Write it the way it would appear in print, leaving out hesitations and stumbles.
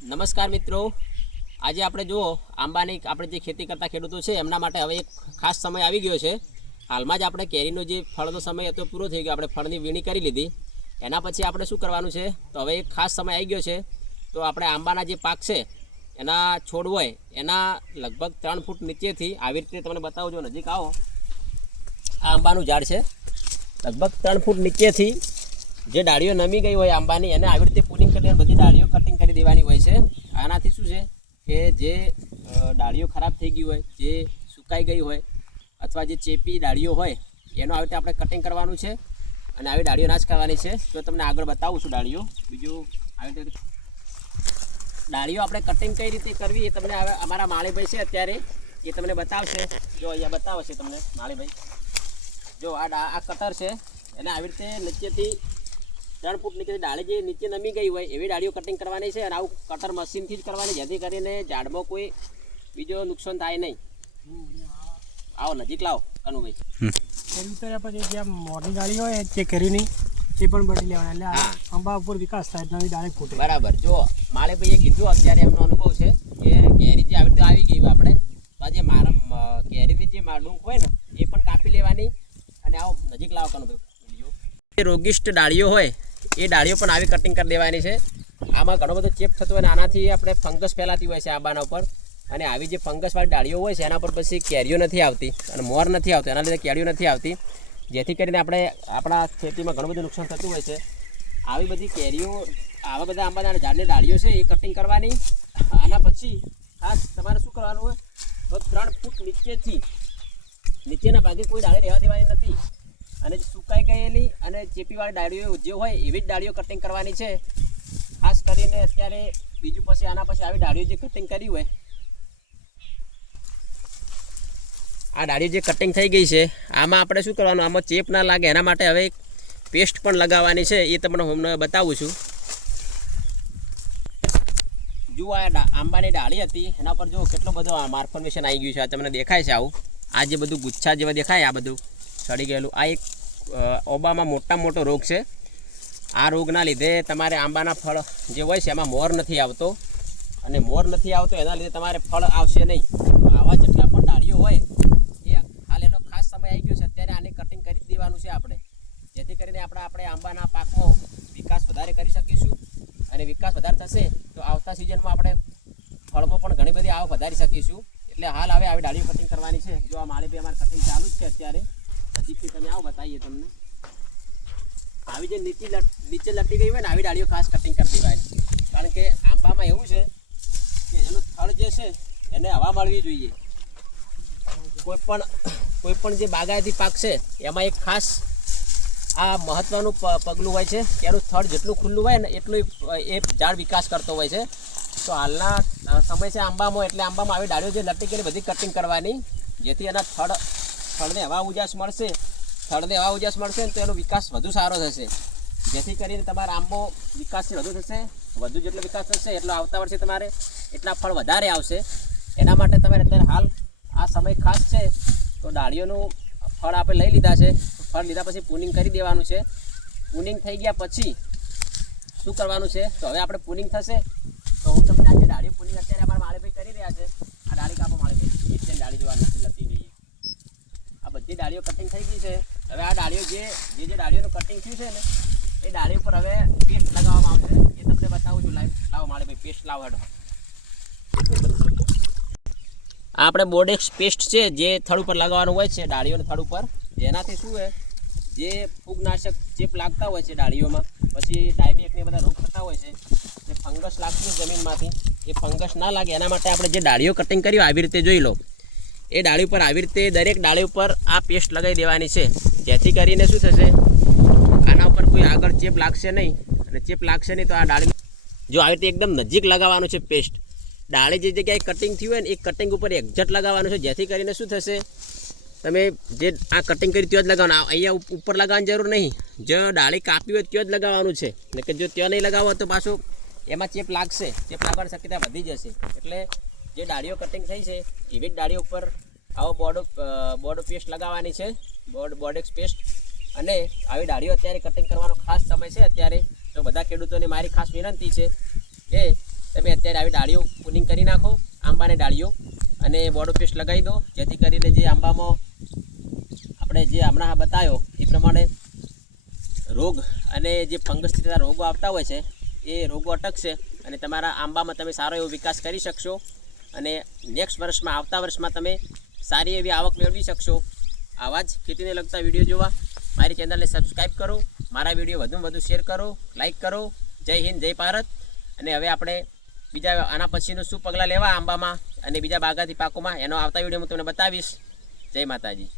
નમસ્કાર મિત્રો, આજે આપણે જુઓ આંબાની આપણે જે ખેતી કરતા ખેડૂતો છે એમના માટે હવે એક ખાસ સમય આવી ગયો છે. હાલમાં જ આપણે કેરીનો જે ફળનો સમય હતો પૂરો થઈ ગયો, આપણે ફળની વીણી કરી લીધી. એના પછી આપણે શું કરવાનું છે, તો હવે એક ખાસ સમય આવી ગયો છે. તો આપણે આંબાના જે પાક છે એના છોડ હોય એના લગભગ 3 ફૂટ નીચેથી આવી રીતે તમને બતાવું, જો નજીક આવો, આ આંબાનું ઝાડ છે. લગભગ 3 ફૂટ નીચેથી જે ડાળીઓ નમી ગઈ હોય આંબાની એને આવી રીતે પુલિંગ કરી બધી ડાળીઓ કટિંગ કરી દેવાની હોય છે. આનાથી શું છે કે જે ડાળીઓ ખરાબ થઈ ગઈ હોય, જે સુકાઈ ગઈ હોય અથવા જે ચેપી ડાળીઓ હોય એનો આવી રીતે આપણે કટિંગ કરવાનું છે અને આવી ડાળીઓ નાશ કરવાની છે. જો તમને આગળ બતાવું છું ડાળીઓ, બીજું આવી રીતે ડાળીઓ આપણે કટિંગ કઈ રીતે કરવી એ તમને હવે અમારા માળીભાઈ છે અત્યારે એ તમને બતાવશે. જો અહીંયા બતાવશે તમને માળીભાઈ. જો આ કટર છે, એને આવી રીતે નીચેથી 3 ફૂટ નીચે ડાળી જે નીચે નમી ગઈ હોય એવી ડાળીઓ કટિંગ કરવાની છે અને આવું કટર મશીનથી જ કરવાની, જેથી કરીને ઝાડમાં કોઈ બીજો નુકસાન થાય નહીં. આવો નજીક લાવો કનુભાઈ. કેરી ઉતાર્યા પછી જે મોટી ડાળી હોય જે કેરીની એ પણ બળી લેવાની, એટલે આંબા ઉપર વિકાસ થાય, નવી ડાળી ફૂટે. બરાબર. જો માળીભાઈએ કીધું અત્યારે એમનો અનુભવ છે કે કેરી જે આવી રીતે આવી ગઈ હોય આપણે તો આ જે કેરીની જે ડૂંક હોય ને એ પણ કાપી લેવાની. અને આવો નજીક લાવો કનુભાઈ. રોગિષ્ટ ડાળીઓ હોય એ ડાળીઓ પણ આવી કટિંગ કરી દેવાની છે. આમાં ઘણો બધો ચેપ થતો હોય અને આનાથી આપણે ફંગસ ફેલાતી હોય છે આંબાના ઉપર, અને આવી જે ફંગસવાળી ડાળીઓ હોય છે એના પર પછી કેરીઓ નથી આવતી અને મોર નથી આવતો, એના લીધે કેરીઓ નથી આવતી, જેથી કરીને આપણે આપણા ખેતીમાં ઘણું બધું નુકસાન થતું હોય છે. આવી બધી કેરીઓ, આવા બધા આંબાના ઝાડની ડાળીઓ છે એ કટિંગ કરવાની. આના પછી ખાસ તમારે શું કરવાનું હોય તો 3 ફૂટ નીચેથી નીચેના ભાગે કોઈ ડાળી રહેવા દેવાની નથી, અને સુકાઈ ગયેલી અને ચેપીવાળી ડાળીઓ જે હોય એવી જ ડાળીઓ કટિંગ કરવાની છે. ખાસ કરીને અત્યારે બીજું પછી આના પછી આવી ડાળીઓ જે કટિંગ કરી હોય, આ ડાળીઓ જે કટિંગ થઈ ગઈ છે આમાં આપણે શું કરવાનું, આમાં ચેપ ના લાગે એના માટે હવે એક પેસ્ટ પણ લગાવવાની છે, એ તમને હું બતાવું છું. જુઓ આ આંબાની ડાળી હતી એના પર જો કેટલો બધો માર્ફોર્મેશન આવી ગયું છે. આ તમને દેખાય છે આવું, આ જે બધું ગુચ્છા જેવા દેખાય આ બધું સડી ગયેલું, આ એક ઓબામાં મોટામાં મોટો રોગ છે. આ રોગના લીધે તમારે આંબાના ફળ જે હોય છે એમાં મોર નથી આવતો, અને મોર નથી આવતો એના લીધે તમારે ફળ આવશે નહીં. આવા જેટલા પણ ડાળીઓ હોય એ હાલ એનો ખાસ સમય આવી ગયો છે, અત્યારે આને કટિંગ કરી દેવાનું છે આપણે, જેથી કરીને આપણે આંબાના પાકમાં વિકાસ વધારે કરી શકીશું. અને વિકાસ વધારે થશે તો આવતા સિઝનમાં આપણે ફળમાં પણ ઘણી બધી આવક વધારી શકીશું. એટલે હાલ હવે આવી ડાળીઓ કટિંગ કરવાની છે. જો આ માળીભાઈ અમારે કટિંગ ચાલુ જ છે અત્યારે, નજીકથી તમે આવો બતાવીએ તમને. આવી જે નીચે લટી ગઈ હોય ને આવી ડાળીઓ ખાસ કટિંગ કરી દેવાની, કારણ કે આંબામાં એવું છે કે એનું થડ જે છે એને હવા મળવી જોઈએ. કોઈ પણ જે બાગાયતી પાક છે એમાં એક ખાસ આ મહત્વનું પગલું હોય છે કે એનું થડ જેટલું ખુલ્લું હોય ને એટલું એ ઝાડ વિકાસ કરતો હોય છે. તો હાલના સમય છે આંબામાં, એટલે આંબામાં આવી ડાળીઓ જે લટી કરી બધી કટિંગ કરવાની, જેથી એના થડને હવા ઉજાસ મળશે. થડને હવા ઉજાસ મળશે ને તો એનો વિકાસ વધુ સારો થશે, જેથી કરીને તમારા આંબો વિકાસથી વધુ થશે. વધુ જેટલો વિકાસ થશે એટલો આવતા વર્ષે તમારે એટલા ફળ વધારે આવશે. એના માટે તમારે અત્યારે હાલ આ સમય ખાસ છે તો ડાળીઓનું ફળ આપણે લઈ લીધા છે. ફળ લીધા પછી પુનિંગ કરી દેવાનું છે. પુનિંગ થઈ ગયા પછી શું કરવાનું છે, તો હવે આપણે પુનિંગ થશે તો હું તમને આજે ડાળીઓ પુનિંગ અત્યારે અમારા માળીભાઈ કરી રહ્યા છે. આ ડાળી કાપો માળીભાઈ, એટલે ડાળી જોવાની લતી ગઈ, આ બધી ડાળીઓ કટિંગ થઈ ગઈ છે. હવે આ ડાળીઓ જે ડાળીઓનું કટિંગ થયું છે ને એ ડાળી ઉપર હવે પેસ્ટ લગાવવામાં આવશે, એ તમને બતાવું છું. લાવો માળીભાઈ પેસ્ટ લાવો. હેડો આ આપણે બોર્ડેક્સ પેસ્ટ છે જે થડ ઉપર લગાવવાનું હોય છે, ડાળીઓના થડ ઉપર. જેનાથી શું હોય, જે ફૂગનાશક ચેપ લાગતા હોય છે ડાળીઓમાં, પછી ડાયબેકને બધા રોગ થતા હોય છે, જે ફંગસ લાગતું જમીનમાંથી, એ ફંગસ ના લાગે એના માટે આપણે જે ડાળીઓ કટિંગ કરી આવી રીતે જોઈ લો, એ ડાળી ઉપર આવી રીતે દરેક ડાળી ઉપર આ પેસ્ટ લગાવી દેવાની છે, જેથી કરીને શું થશે, આના ઉપર કોઈ આગળ ચેપ લાગશે નહીં. અને ચેપ લાગશે નહીં તો આ ડાળી જો આવી રીતે એકદમ નજીક લગાવવાનું છે પેસ્ટ. ડાળી જે જગ્યાએ કટિંગ થયું હોય ને એ કટિંગ ઉપર એક્ઝેક્ટ લગાવવાનું છે, જેથી કરીને શું થશે, તમે જે આ કટિંગ કરી ત્યાં જ લગાવવાનું, અહીંયા ઉપર લગાવવાની જરૂર નહીં. જો ડાળી કાપી હોય ત્યાં જ લગાવવાનું છે, એટલે કે જો ત્યાં નહીં લગાવો તો પાછું એમાં ચેપ લાગશે, ચેપ લાગવાની શક્યતા વધી જશે. એટલે જે ડાળીઓ કટિંગ થઈ છે એવી જ ડાળીઓ ઉપર આવો બોર્ડ પેસ્ટ લગાવવાની છે, બોર્ડેક્સ પેસ્ટ. અને આવી ડાળીઓ અત્યારે કટિંગ કરવાનો ખાસ સમય છે અત્યારે. તો બધા ખેડૂતોને મારી ખાસ વિનંતી છે કે તમે અત્યારે અત્યારે આવી ડાળીઓ પુનિંગ કરી નાખો આંબાને ડાળીઓ અને બોડો પેસ્ટ લગાવી દો, જેથી કરીને જે આંબામાં આપણે જે હમણાં બતાવ્યો એ પ્રમાણે રોગ અને જે ફંગસ જેવા રોગો આવતા હોય છે એ રોગો અટકશે અને તમારા આંબામાં તમે સારો એવો વિકાસ કરી શકશો અને નેક્સ્ટ વર્ષમાં આવતા વર્ષમાં તમે સારી એવી આવક મેળવી શકશો. આવા જ ખેતીને લગતા વિડીયો જોવા મારી ચેનલને સબસ્ક્રાઈબ કરો, મારા વિડીયો વધુમાં વધુ શેર કરો, લાઈક કરો. જય હિન્દ, જય ભારત. અને હવે આપણે બીજા આના પછીનું શું પગલાં લેવા આંબામાં અને બીજા બાગાયતી પાકોમાં એનો આવતા વિડીયો હું તમને બતાવીશ. જય માતાજી.